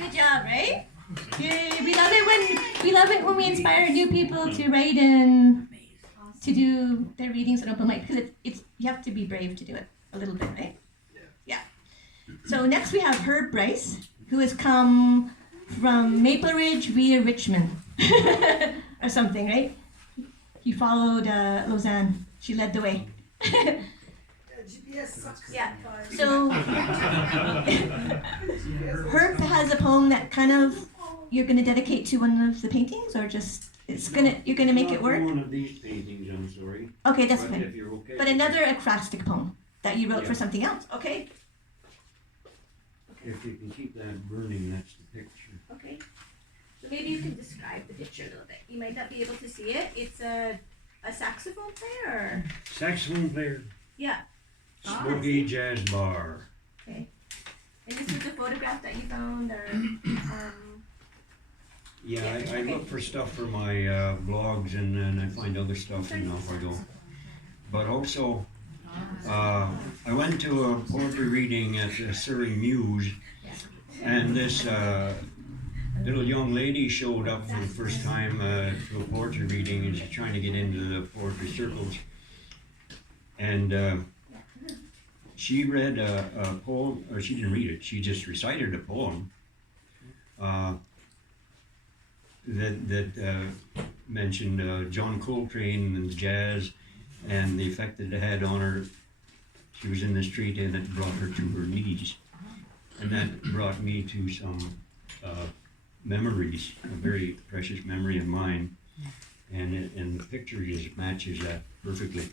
Good job, right? Yay! We love it when we inspire new people to write and to do their readings at open mic because it's you have to be brave to do it a little bit, right? Yeah. So next we have Bryce, who has come from Maple Ridge via Richmond or something, right? He followed Lausanne. She led the way. GPS sucks. Yeah. So Herb has a poem that kind of you're going to dedicate to one of the paintings, or just you're gonna make it work. One of these paintings, I'm sorry. Okay, that's But fine. if you're okay. But another acrostic poem that you wrote Yeah. for something else. Okay. If you can keep that burning, that's the picture. Okay. So maybe you can describe the picture a little bit. You might not be able to see it. It's a saxophone player. Or... Saxophone player. Yeah. Smoky jazz bar. Okay. And this is a photograph that you found, or Yeah, Yeah, I okay. look for stuff for my blogs, and then I find other stuff, and off I go. But also, I went to a poetry reading at the Surrey Muse, and this little young lady showed up for the first time to a poetry reading, and she's trying to get into the poetry circles. And she read a poem, or she didn't read it, she just recited a poem that mentioned John Coltrane and jazz and the effect that it had on her. She was in the street and it brought her to her knees. And that brought me to some memories, a very precious memory of mine. And the picture just matches that perfectly,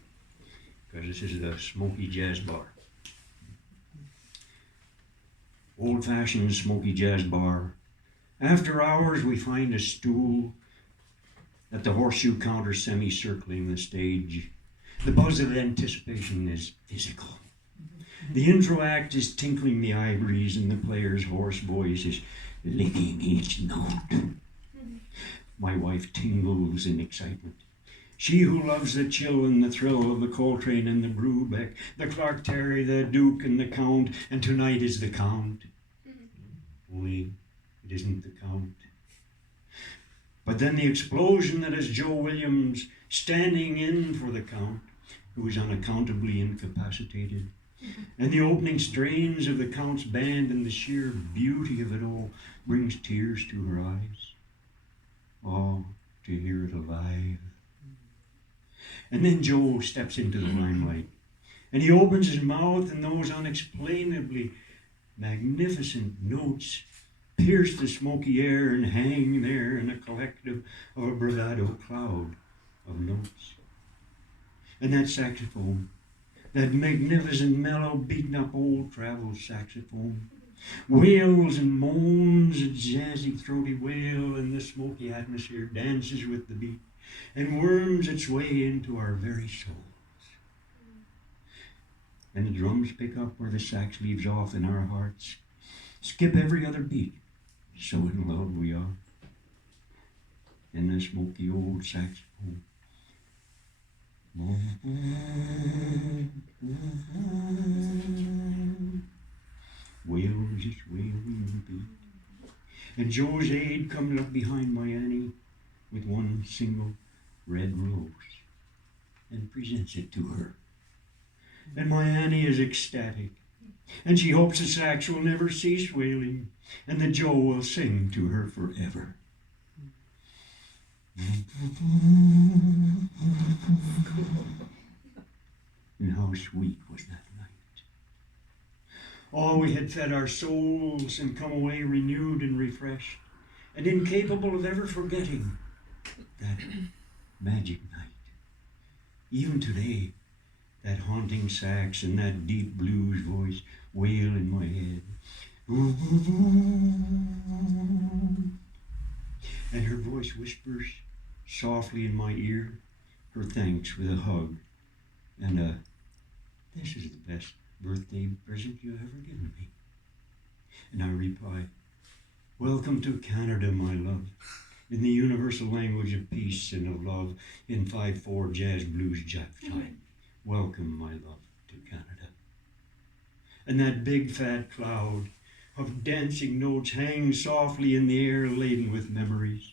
because this is the Smoky Jazz Bar. Old-fashioned smoky jazz bar. After hours, we find a stool at the horseshoe counter semicircling the stage. The buzz of anticipation is physical. The intro act is tinkling the ivories, and the player's hoarse voice is licking each note. My wife tingles in excitement. She who loves the chill and the thrill of the Coltrane and the Brubeck, the Clark Terry, the Duke and the Count, and tonight is the Count. Only it isn't the Count. But then the explosion that is Joe Williams standing in for the Count, who is unaccountably incapacitated, and the opening strains of the Count's band, and the sheer beauty of it all brings tears to her eyes. Oh, to hear it alive. And then Joe steps into the limelight, and he opens his mouth, and those unexplainably magnificent notes pierce the smoky air and hang there in a collective of a bravado cloud of notes. And that saxophone, that magnificent, mellow, beaten-up old travel saxophone, wails and moans a jazzy, throaty wail, and the smoky atmosphere dances with the beat and worms its way into our very souls. And the drums pick up where the sax leaves off in our hearts, skip every other beat. So in love we are. In the smoky old saxophone. Wails its wailing beat. And Joe's aide comes up behind my Annie with one single red rose and presents it to her. And my Annie is ecstatic, and she hopes the sax will never cease wailing, and that Joe will sing to her forever. And how sweet was that night. Oh, we had fed our souls and come away renewed and refreshed, and incapable of ever forgetting that magic night. Even today, that haunting sax and that deep blues voice wail in my head. And her voice whispers softly in my ear her thanks with a hug and a, "This is the best birthday present you've ever given me." And I reply, "Welcome to Canada, my love, in the universal language of peace and of love, in 5/4 jazz blues jive time. Welcome, my love, to Canada." And that big fat cloud, of dancing notes hang softly in the air laden with memories.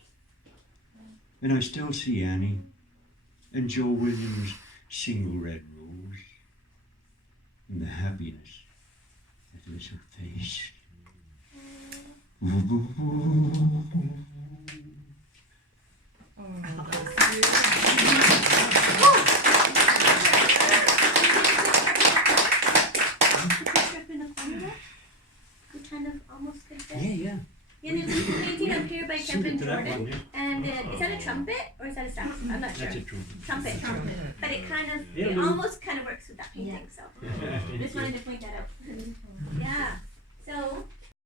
And I still see Annie and Joe Williams' single red rose and the happiness that is her face. Kind of almost could fit. Yeah. Yeah, there's a painting up here by Kevin To that Jordan. one, yeah. And is that a trumpet or is that a saxophone? I'm not sure. That's a trumpet. Trumpet. But it kind of, Yeah, it Lou. almost kind of works with that painting. So I just wanted to point that out. Yeah. So